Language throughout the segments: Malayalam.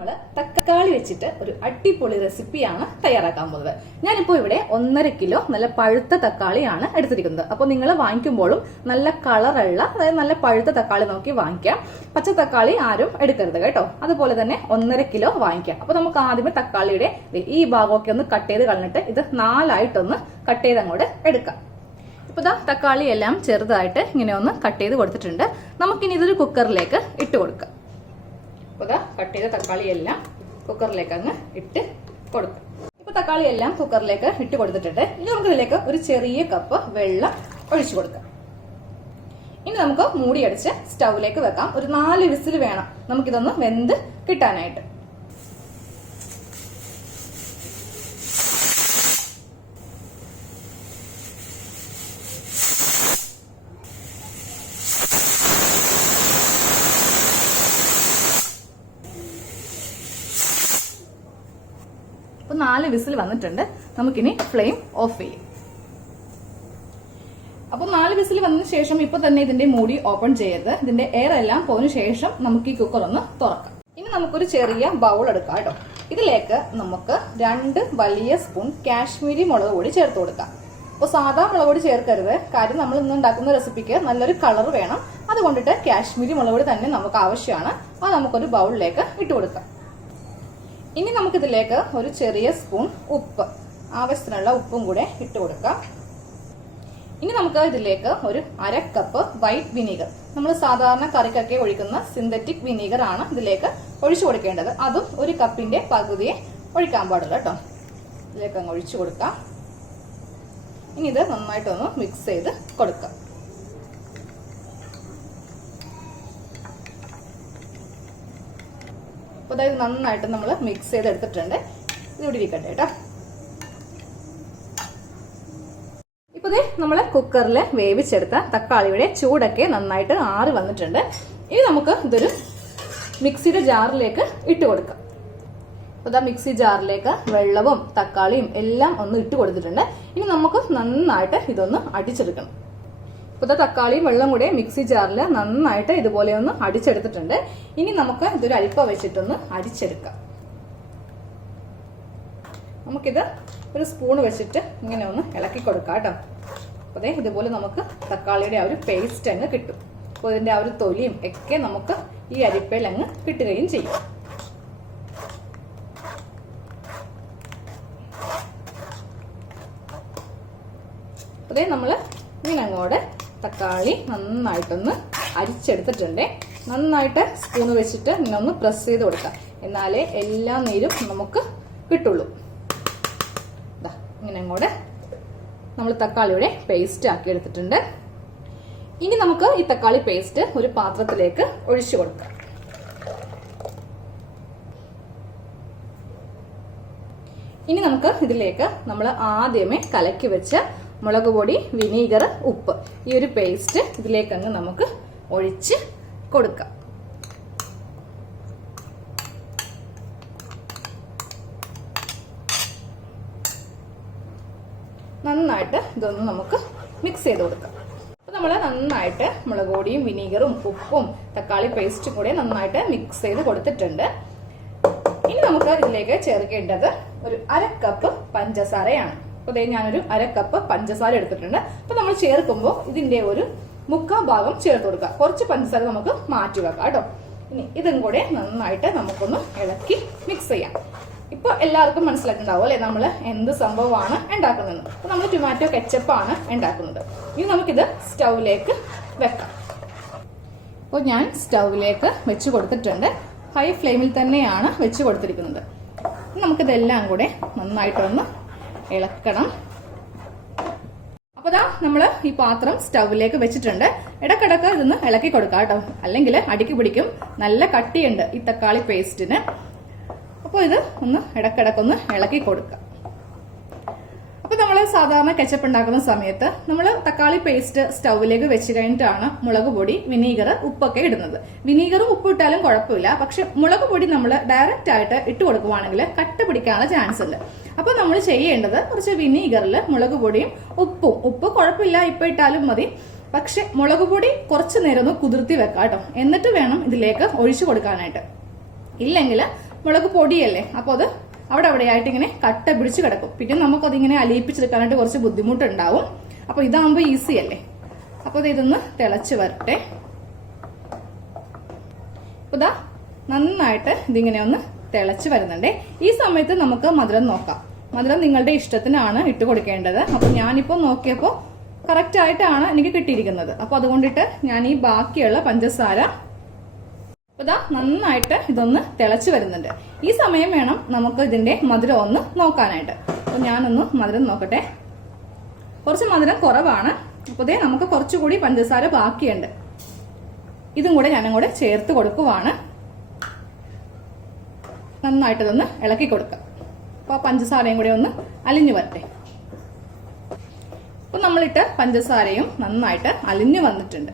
നമ്മൾ തക്കാളി വെച്ചിട്ട് ഒരു അടിപൊളി റെസിപ്പിയാണ് തയ്യാറാക്കാൻ പോകുന്നത്. ഞാനിപ്പോൾ ഇവിടെ 1.5 കിലോ നല്ല പഴുത്ത തക്കാളിയാണ് എടുത്തിരിക്കുന്നത്. അപ്പോൾ നിങ്ങൾ വാങ്ങിക്കുമ്പോഴും നല്ല കളറുള്ള, അതായത് നല്ല പഴുത്ത തക്കാളി നോക്കി വാങ്ങിക്കാം. പച്ച തക്കാളി ആരും എടുക്കരുത് കേട്ടോ. അതുപോലെ തന്നെ 1.5 കിലോ വാങ്ങിക്കാം. അപ്പോൾ നമുക്ക് ആദ്യമേ തക്കാളിയുടെ ഈ ഭാഗമൊക്കെ ഒന്ന് കട്ട് ചെയ്ത് കളഞ്ഞിട്ട് ഇത് 4ആയിട്ടൊന്ന് കട്ട് ചെയ്ത് അങ്ങോട്ട് എടുക്കാം. ഇപ്പോൾ ഇതാ തക്കാളി എല്ലാം ചെറുതായിട്ട് ഇങ്ങനെ ഒന്ന് കട്ട് ചെയ്ത് കൊടുത്തിട്ടുണ്ട്. നമുക്കിനി ഇതൊരു കുക്കറിലേക്ക് ഇട്ട് കൊടുക്കാം. അപ്പോൾ ഇതാ കട്ട് ചെയ്ത തക്കാളി എല്ലാം കുക്കറിലേക്ക് അങ്ങ് ഇട്ട് കൊടുക്കാം. ഇപ്പോൾ തക്കാളി എല്ലാം കുക്കറിലേക്ക് ഇട്ട് കൊടുത്തിട്ടുണ്ട്. ഇനി നമുക്ക് ഇതിലേക്ക് ഒരു ചെറിയ കപ്പ് വെള്ളം ഒഴിച്ചു കൊടുക്കാം. ഇനി നമുക്ക് മൂടിയടിച്ച് സ്റ്റൗവിലേക്ക് വെക്കാം. ഒരു 4 വിസിൽ വേണം നമുക്കിതൊന്ന് വെന്ത് കിട്ടാനായിട്ട്. അപ്പോൾ 4 വിസിൽ വന്നിട്ടുണ്ട്. നമുക്കിനി ഫ്ലെയിം ഓഫ് ചെയ്യാം. അപ്പോൾ 4 വിസിൽ വന്നതിന് ശേഷം ഇപ്പൊ തന്നെ ഇതിന്റെ മൂടി ഓപ്പൺ ചെയ്യരുത്. ഇതിന്റെ എയർ എല്ലാം പോയതിനു ശേഷം നമുക്ക് ഈ കുക്കർ ഒന്ന് തുറക്കാം. ഇനി നമുക്കൊരു ചെറിയ ബൗൾ എടുക്കാം കേട്ടോ. ഇതിലേക്ക് നമുക്ക് 2 വലിയ സ്പൂൺ കാശ്മീരി മുളക് പൊടി ചേർത്ത് കൊടുക്കാം. അപ്പോൾ സാധാ മുളക് പൊടി ചേർക്കരുത്. കാര്യം നമ്മൾ ഇന്ന് ഉണ്ടാക്കുന്ന റെസിപ്പിക്ക് നല്ലൊരു കളർ വേണം. അതുകൊണ്ടിട്ട് കാശ്മീരി മുളക് പൊടി തന്നെ നമുക്ക് ആവശ്യമാണ്. അത് നമുക്കൊരു ബൗളിലേക്ക് ഇട്ട് കൊടുക്കാം. ഇനി നമുക്കിതിലേക്ക് ഒരു ചെറിയ സ്പൂൺ ഉപ്പ്, ആവശ്യത്തിനുള്ള ഉപ്പും കൂടെ ഇട്ട് കൊടുക്കാം. ഇനി നമുക്ക് ഇതിലേക്ക് ഒരു 1/2 കപ്പ് വൈറ്റ് വിനീഗർ, നമ്മൾ സാധാരണ കറിക്കൊക്കെ ഒഴിക്കുന്ന സിന്തറ്റിക് വിനീഗർ ആണ് ഇതിലേക്ക് ഒഴിച്ചു കൊടുക്കേണ്ടത്. അതും 1 കപ്പിന്റെ പകുതിയെ ഒഴിക്കാൻ പാടുള്ളൂ കേട്ടോ. ഇതിലേക്ക് അങ്ങ് ഒഴിച്ചു കൊടുക്കാം. ഇനി ഇത് നന്നായിട്ടൊന്ന് മിക്സ് ചെയ്ത് കൊടുക്കാം. അപ്പോൾ അതായത് നന്നായിട്ട് നമ്മൾ മിക്സ് ചെയ്ത് എടുത്തിട്ടുണ്ട്. ഇതിവിടെ ഇരിക്കട്ടെ കേട്ടോ. ഇപ്പോൾ നമ്മൾ കുക്കറിൽ വേവിച്ചെടുത്ത തക്കാളിയുടെ ചൂടൊക്കെ നന്നായിട്ട് ആറി വന്നിട്ടുണ്ട്. ഇനി നമുക്ക് ഇതൊരു മിക്സിയുടെ ജാറിലേക്ക് ഇട്ട് കൊടുക്കാം. അപ്പോൾ ഇതാ മിക്സി ജാറിലേക്ക് വെള്ളവും തക്കാളിയും എല്ലാം ഒന്ന് ഇട്ട് കൊടുത്തിട്ടുണ്ട്. ഇനി നമുക്ക് നന്നായിട്ട് ഇതൊന്ന് അടിച്ചെടുക്കണം. ഇപ്പോൾ തക്കാളിയും വെള്ളം കൂടെ മിക്സി ജാറിൽ നന്നായിട്ട് ഇതുപോലെ ഒന്ന് അടിച്ചെടുത്തിട്ടുണ്ട്. ഇനി നമുക്ക് ഇതൊരു അരിപ്പ വെച്ചിട്ടൊന്ന് അരിച്ചെടുക്കാം. നമുക്കിത് ഒരു സ്പൂൺ വെച്ചിട്ട് ഇങ്ങനെ ഒന്ന് ഇളക്കി കൊടുക്കാം കേട്ടോ. അപ്പോൾ ഇതുപോലെ നമുക്ക് തക്കാളിയുടെ ആ ഒരു പേസ്റ്റ് അങ്ങ് കിട്ടും. അപ്പോൾ ഇതിൻ്റെ ആ ഒരു തൊലിയും ഒക്കെ നമുക്ക് ഈ അരിപ്പയിൽ അങ്ങ് കിട്ടുകയും ചെയ്യും. അപ്പോൾ നമ്മൾ ഇങ്ങനെ അങ്ങോട്ട് തക്കാളി നന്നായിട്ടൊന്ന് അരിച്ചെടുത്തിട്ടുണ്ട്. നന്നായിട്ട് സ്പൂൺ വെച്ചിട്ട് ഇങ്ങനെ ഒന്ന് പ്രസ് ചെയ്ത് കൊടുക്കാം. എന്നാലേ എല്ലാ നീരും നമുക്ക് കിട്ടുള്ളൂ. ഇങ്ങനെ അങ്ങോട്ട് നമ്മൾ തക്കാളിയുടെ പേസ്റ്റ് ആക്കി എടുത്തിട്ടുണ്ട്. ഇനി നമുക്ക് ഈ തക്കാളി പേസ്റ്റ് ഒരു പാത്രത്തിലേക്ക് ഒഴിച്ചു കൊടുക്കാം. ഇനി നമുക്ക് ഇതിലേക്ക് നമ്മൾ ആദ്യമേ കലക്കി വെച്ച മുളക് പൊടി, വിനീഗർ, ഉപ്പ്, ഈ ഒരു പേസ്റ്റ് ഇതിലേക്ക് അങ്ങ് നമുക്ക് ഒഴിച്ച് കൊടുക്കാം. നന്നായിട്ട് ഇതൊന്ന് നമുക്ക് മിക്സ് ചെയ്ത് കൊടുക്കാം. അപ്പോൾ നമ്മൾ നന്നായിട്ട് മുളക് പൊടിയും വിനീഗറും ഉപ്പും തക്കാളി പേസ്റ്റും കൂടെ നന്നായിട്ട് മിക്സ് ചെയ്ത് കൊടുത്തിട്ടുണ്ട്. ഇനി നമുക്ക് ഇതിലേക്ക് ചേർക്കേണ്ടത് ഒരു 1/2 കപ്പ് പഞ്ചസാരയാണ്. അപ്പോൾ ഞാനൊരു 1/2 കപ്പ് പഞ്ചസാര എടുത്തിട്ടുണ്ട്. അപ്പോൾ നമ്മൾ ചേർക്കുമ്പോൾ ഇതിന്റെ ഒരു 1/4 ഭാഗം ചേർത്ത് കൊടുക്കുക. കുറച്ച് പഞ്ചസാര നമുക്ക് മാറ്റി വെക്കാം കേട്ടോ. ഇനി ഇതും കൂടെ നന്നായിട്ട് നമുക്കൊന്ന് ഇളക്കി മിക്സ് ചെയ്യാം. ഇപ്പോൾ എല്ലാവർക്കും മനസ്സിലായിട്ടുണ്ടാവും അല്ലെ നമ്മൾ എന്ത് സംഭവമാണ് ഉണ്ടാക്കുന്നത്. അപ്പോൾ നമ്മൾ ടൊമാറ്റോ കെച്ചപ്പാണ് ഉണ്ടാക്കുന്നത്. ഇനി നമുക്കിത് സ്റ്റൗവിലേക്ക് വെക്കാം. അപ്പോൾ ഞാൻ സ്റ്റൗവിലേക്ക് വെച്ച് കൊടുത്തിട്ടുണ്ട്. ഹൈ ഫ്ലെയിമിൽ തന്നെയാണ് വെച്ച് കൊടുത്തിരിക്കുന്നത്. നമുക്കിതെല്ലാം കൂടെ നന്നായിട്ടൊന്ന് ഇളക്കണം. അപ്പോൾ നമ്മൾ ഈ പാത്രം സ്റ്റൗവിലേക്ക് വെച്ചിട്ടുണ്ട്. ഇടക്കിടക്ക് ഇതൊന്ന് ഇളക്കി കൊടുക്കാം കേട്ടോ, അല്ലെങ്കിൽ അടിക്ക് പിടിക്കും. നല്ല കട്ടിയുണ്ട് ഈ തക്കാളി പേസ്റ്റിന്. അപ്പോൾ ഇത് ഒന്ന് ഇടക്കിടക്കൊന്ന് ഇളക്കി കൊടുക്കാം. അപ്പോൾ നമ്മൾ സാധാരണ കെച്ചപ്പ് ഉണ്ടാക്കുന്ന സമയത്ത് നമ്മൾ തക്കാളി പേസ്റ്റ് സ്റ്റൗവിലേക്ക് വെച്ച് കഴിഞ്ഞിട്ടാണ് മുളക് പൊടി, വിനീഗർ, ഉപ്പൊക്കെ ഇടുന്നത്. വിനീഗറും ഉപ്പ് ഇട്ടാലും കുഴപ്പമില്ല. പക്ഷെ മുളക് പൊടി നമ്മൾ ഡയറക്റ്റ് ആയിട്ട് ഇട്ട് കൊടുക്കുവാണെങ്കിൽ കട്ട പിടിക്കാനുള്ള ചാൻസ് ഉണ്ട്. അപ്പോൾ നമ്മൾ ചെയ്യേണ്ടത് കുറച്ച് വിനീഗറിൽ മുളക് പൊടിയും ഉപ്പ് കുഴപ്പമില്ല ഇപ്പം ഇട്ടാലും മതി. പക്ഷെ മുളക് പൊടി കുറച്ച് നേരം ഒന്ന് കുതിർത്തി വെക്കാം കേട്ടോ. എന്നിട്ട് വേണം ഇതിലേക്ക് ഒഴിച്ചു കൊടുക്കാനായിട്ട്. ഇല്ലെങ്കിൽ മുളക് പൊടിയല്ലേ, അപ്പോൾ അത് അവിടെ അവിടെയായിട്ട് ഇങ്ങനെ കട്ട പിടിച്ച് കിടക്കും. പിന്നെ നമുക്കതിങ്ങനെ അലിയിപ്പിച്ചെടുക്കാനായിട്ട് കുറച്ച് ബുദ്ധിമുട്ടുണ്ടാവും. അപ്പോൾ ഇതാകുമ്പോൾ ഈസി അല്ലേ. അപ്പോൾ ഇതൊന്ന് തിളച്ച് വരട്ടെ. അപ്പോൾ ഇതാ നന്നായിട്ട് ഇതിങ്ങനെ ഒന്ന് തിളച്ച് വരുന്നുണ്ടേ. ഈ സമയത്ത് നമുക്ക് മധുരം നോക്കാം. മധുരം നിങ്ങളുടെ ഇഷ്ടത്തിനാണ് ഇട്ട് കൊടുക്കേണ്ടത്. അപ്പോൾ ഞാനിപ്പോൾ നോക്കിയപ്പോൾ കറക്റ്റ് ആയിട്ടാണ് എനിക്ക് കിട്ടിയിരിക്കുന്നത്. അപ്പോൾ അതുകൊണ്ടിട്ട് ഞാൻ ഈ ബാക്കിയുള്ള പഞ്ചസാര ഇതാ നന്നായിട്ട് ഇതൊന്ന് തിളച്ച് വരുന്നുണ്ട്. ഈ സമയം വേണം നമുക്ക് ഇതിന്റെ മധുരം ഒന്ന് നോക്കാനായിട്ട്. അപ്പോൾ ഞാനൊന്ന് മധുരം നോക്കട്ടെ. കുറച്ച് മധുരം കുറവാണ്. അപ്പോൾ ഇതേ നമുക്ക് കുറച്ചുകൂടി പഞ്ചസാര ബാക്കിയുണ്ട്. ഇതും കൂടെ ഞാനങ്ങോട്ട് ചേർത്ത് കൊടുക്കുവാണ്. നന്നായിട്ട് ഇതൊന്ന് ഇളക്കി കൊടുക്കാം. അപ്പോൾ പഞ്ചസാരയും കൂടെ ഒന്ന് അലിഞ്ഞു വരട്ടെ. അപ്പോൾ നമ്മളിട്ട് പഞ്ചസാരയും നന്നായിട്ട് അലിഞ്ഞു വന്നിട്ടുണ്ട്.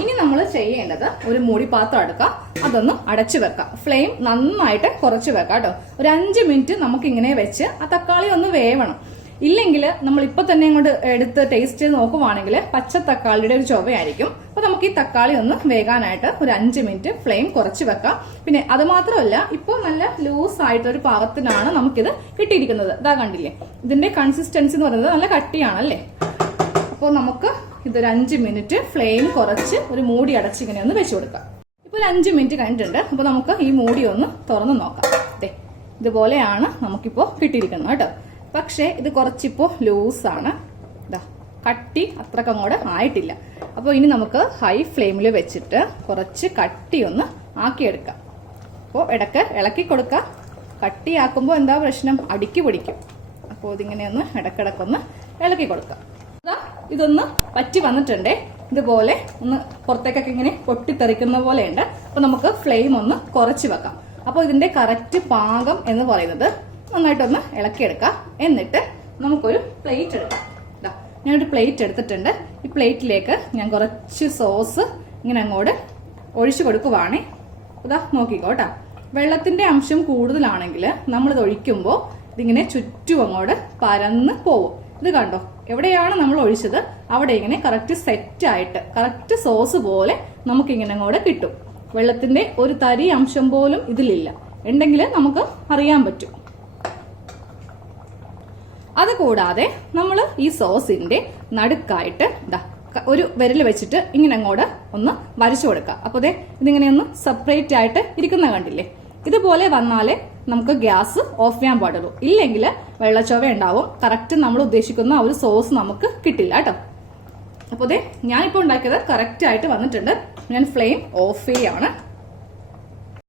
ഇനി നമ്മൾ ചെയ്യേണ്ടത് ഒരു മൂടി പാത്രം എടുക്കാം, അതൊന്ന് അടച്ചു വെക്കാം. ഫ്ലെയിം നന്നായിട്ട് കുറച്ച് വെക്കാം കേട്ടോ. ഒരു 5 മിനിറ്റ് നമുക്കിങ്ങനെ വെച്ച് ആ തക്കാളി ഒന്ന് വേവണം. ഇല്ലെങ്കിൽ നമ്മൾ ഇപ്പൊ തന്നെ ഇങ്ങോട്ട് എടുത്ത് ടേസ്റ്റ് ചെയ്ത് നോക്കുവാണെങ്കിൽ പച്ച തക്കാളിയുടെ ഒരു ചൊവയായിരിക്കും. അപ്പൊ നമുക്ക് ഈ തക്കാളി ഒന്ന് വേകാനായിട്ട് ഒരു 5 മിനിറ്റ് ഫ്ലെയിം കുറച്ച് വെക്കാം. പിന്നെ അത് മാത്രമല്ല, ഇപ്പോൾ നല്ല ലൂസ് ആയിട്ടൊരു പാകത്തിനാണ് നമുക്കിത് കിട്ടിയിരിക്കുന്നത്. ഇതാ കണ്ടില്ലേ, ഇതിന്റെ കൺസിസ്റ്റൻസി എന്ന് പറയുന്നത് നല്ല കട്ടിയാണല്ലേ. അപ്പോൾ നമുക്ക് ഇതൊരു 5 മിനിറ്റ് ഫ്ലെയിം കുറച്ച് ഒരു മൂടി അടച്ച് ഇങ്ങനെ ഒന്ന് വെച്ചു കൊടുക്കാം. ഇപ്പൊ ഒരു 5 മിനിറ്റ് കഴിഞ്ഞിട്ടുണ്ട്. അപ്പൊ നമുക്ക് ഈ മൂടി ഒന്ന് തുറന്ന് നോക്കാം. ഇതുപോലെയാണ് നമുക്കിപ്പോ കിട്ടിയിരിക്കുന്നത് കേട്ടോ. പക്ഷേ ഇത് കുറച്ചിപ്പോ ലൂസാണ്. ഇതാ കട്ടി അത്രക്ക് അങ്ങോട്ട് ആയിട്ടില്ല. അപ്പോൾ ഇനി നമുക്ക് ഹൈ ഫ്ലെയിമിൽ വെച്ചിട്ട് കുറച്ച് കട്ടി ഒന്ന് ആക്കിയെടുക്കാം. അപ്പോൾ ഇടയ്ക്ക് ഇളക്കി കൊടുക്കാം. കട്ടിയാക്കുമ്പോൾ എന്താ പ്രശ്നം, അടിക്ക് പിടിക്കും. അപ്പോൾ ഇതിങ്ങനെ ഒന്ന് ഇടക്കിടക്കൊന്ന് ഇളക്കി കൊടുക്കാം. ഇതൊന്ന് പറ്റി വന്നിട്ടുണ്ടേ. ഇതുപോലെ ഒന്ന് പുറത്തേക്കൊക്കെ ഇങ്ങനെ പൊട്ടിത്തെറിക്കുന്ന പോലെയുണ്ട്. അപ്പൊ നമുക്ക് ഫ്ലെയിം ഒന്ന് കുറച്ച് വെക്കാം. അപ്പോൾ ഇതിന്റെ കറക്റ്റ് പാകം എന്ന് പറയുന്നത് നന്നായിട്ടൊന്ന് ഇളക്കിയെടുക്കാം. എന്നിട്ട് നമുക്കൊരു പ്ലേറ്റ് എടുക്കാം. ഞാനൊരു പ്ലേറ്റ് എടുത്തിട്ടുണ്ട്. ഈ പ്ലേറ്റിലേക്ക് ഞാൻ കുറച്ച് സോസ് ഇങ്ങനെ അങ്ങോട്ട് ഒഴിച്ചു കൊടുക്കുവാണേ. ഇതാ നോക്കിക്കോ കേട്ടോ. വെള്ളത്തിന്റെ അംശം കൂടുതലാണെങ്കിൽ നമ്മളിത് ഒഴിക്കുമ്പോൾ ഇതിങ്ങനെ ചുറ്റും അങ്ങോട്ട് പരന്ന് പോവും. ഇത് കണ്ടോ, എവിടെയാണ് നമ്മൾ ഒഴിച്ചത് അവിടെ ഇങ്ങനെ കറക്റ്റ് സെറ്റ് ആയിട്ട് കറക്റ്റ് സോസ് പോലെ നമുക്കിങ്ങനെ അങ്ങോട്ട് കിട്ടും. വെള്ളത്തിന്റെ ഒരു തരി അംശം പോലും ഇതിലില്ല. ഉണ്ടെങ്കിൽ നമുക്ക് അറിയാൻ പറ്റും. അതുകൂടാതെ നമ്മൾ ഈ സോസിന്റെ നടുക്കായിട്ട് ഒരു വിരൽ വെച്ചിട്ട് ഇങ്ങനെ അങ്ങോട്ട് ഒന്ന് വരച്ചു കൊടുക്കുക. അപ്പോൾ ദേ ഇതിങ്ങനെ ഒന്ന് സെപ്പറേറ്റ് ആയിട്ട് ഇരിക്കുന്ന കണ്ടില്ലേ. ഇതുപോലെ വന്നാലേ നമുക്ക് ഗ്യാസ് ഓഫ് ചെയ്യാൻ പാടുള്ളൂ. ഇല്ലെങ്കിൽ വെള്ളച്ചൊവ ഉണ്ടാവും. കറക്റ്റ് നമ്മൾ ഉദ്ദേശിക്കുന്ന ഒരു സോസ് നമുക്ക് കിട്ടില്ല കേട്ടോ. അപ്പോൾ ദേ ഞാനിപ്പോൾ ഉണ്ടാക്കിയത് കറക്റ്റ് ആയിട്ട് വന്നിട്ടുണ്ട്. ഞാൻ ഫ്ലെയിം ഓഫ് ചെയ്യാണ്.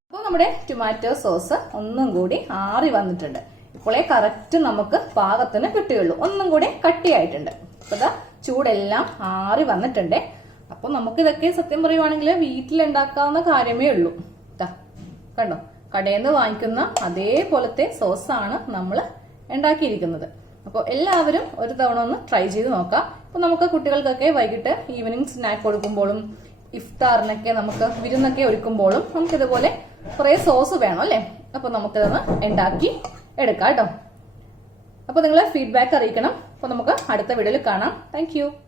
അപ്പോൾ നമ്മുടെ ടൊമാറ്റോ സോസ് ഒന്നും കൂടി ആറി വന്നിട്ടുണ്ട്. ഇപ്പോഴേ കറക്റ്റ് നമുക്ക് പാകത്തിന് കിട്ടുകയുള്ളൂ. ഒന്നും കൂടി കട്ടിയായിട്ടുണ്ട്. അപ്പോൾ ഇതാ ചൂടെല്ലാം ആറി വന്നിട്ടുണ്ട്. അപ്പോൾ നമുക്ക് ഇതൊക്കെ സത്യം പറയുവാണെങ്കിൽ വീട്ടിലുണ്ടാക്കാവുന്ന കാര്യമേ ഉള്ളൂ. ഇതാ കണ്ടോ, കടയിൽ നിന്ന് വാങ്ങിക്കുന്ന അതേപോലത്തെ സോസാണ് നമ്മൾ ഉണ്ടാക്കിയിരിക്കുന്നത്. അപ്പോൾ എല്ലാവരും ഒരു തവണ ഒന്ന് ട്രൈ ചെയ്ത് നോക്കാം. അപ്പോൾ നമുക്ക് കുട്ടികൾക്കൊക്കെ വൈകിട്ട് ഈവനിങ് സ്നാക്ക് കൊടുക്കുമ്പോഴും ഇഫ്താറിനൊക്കെ നമുക്ക് വിരുന്നൊക്കെ ഒരുക്കുമ്പോഴും നമുക്കിതുപോലെ കുറേ സോസ് വേണം അല്ലേ. അപ്പോൾ നമുക്കിതൊന്ന് ഉണ്ടാക്കി എടുക്കാം കേട്ടോ. അപ്പോൾ നിങ്ങളെ ഫീഡ്ബാക്ക് അറിയിക്കണം. അപ്പോൾ നമുക്ക് അടുത്ത വീഡിയോയിൽ കാണാം. താങ്ക്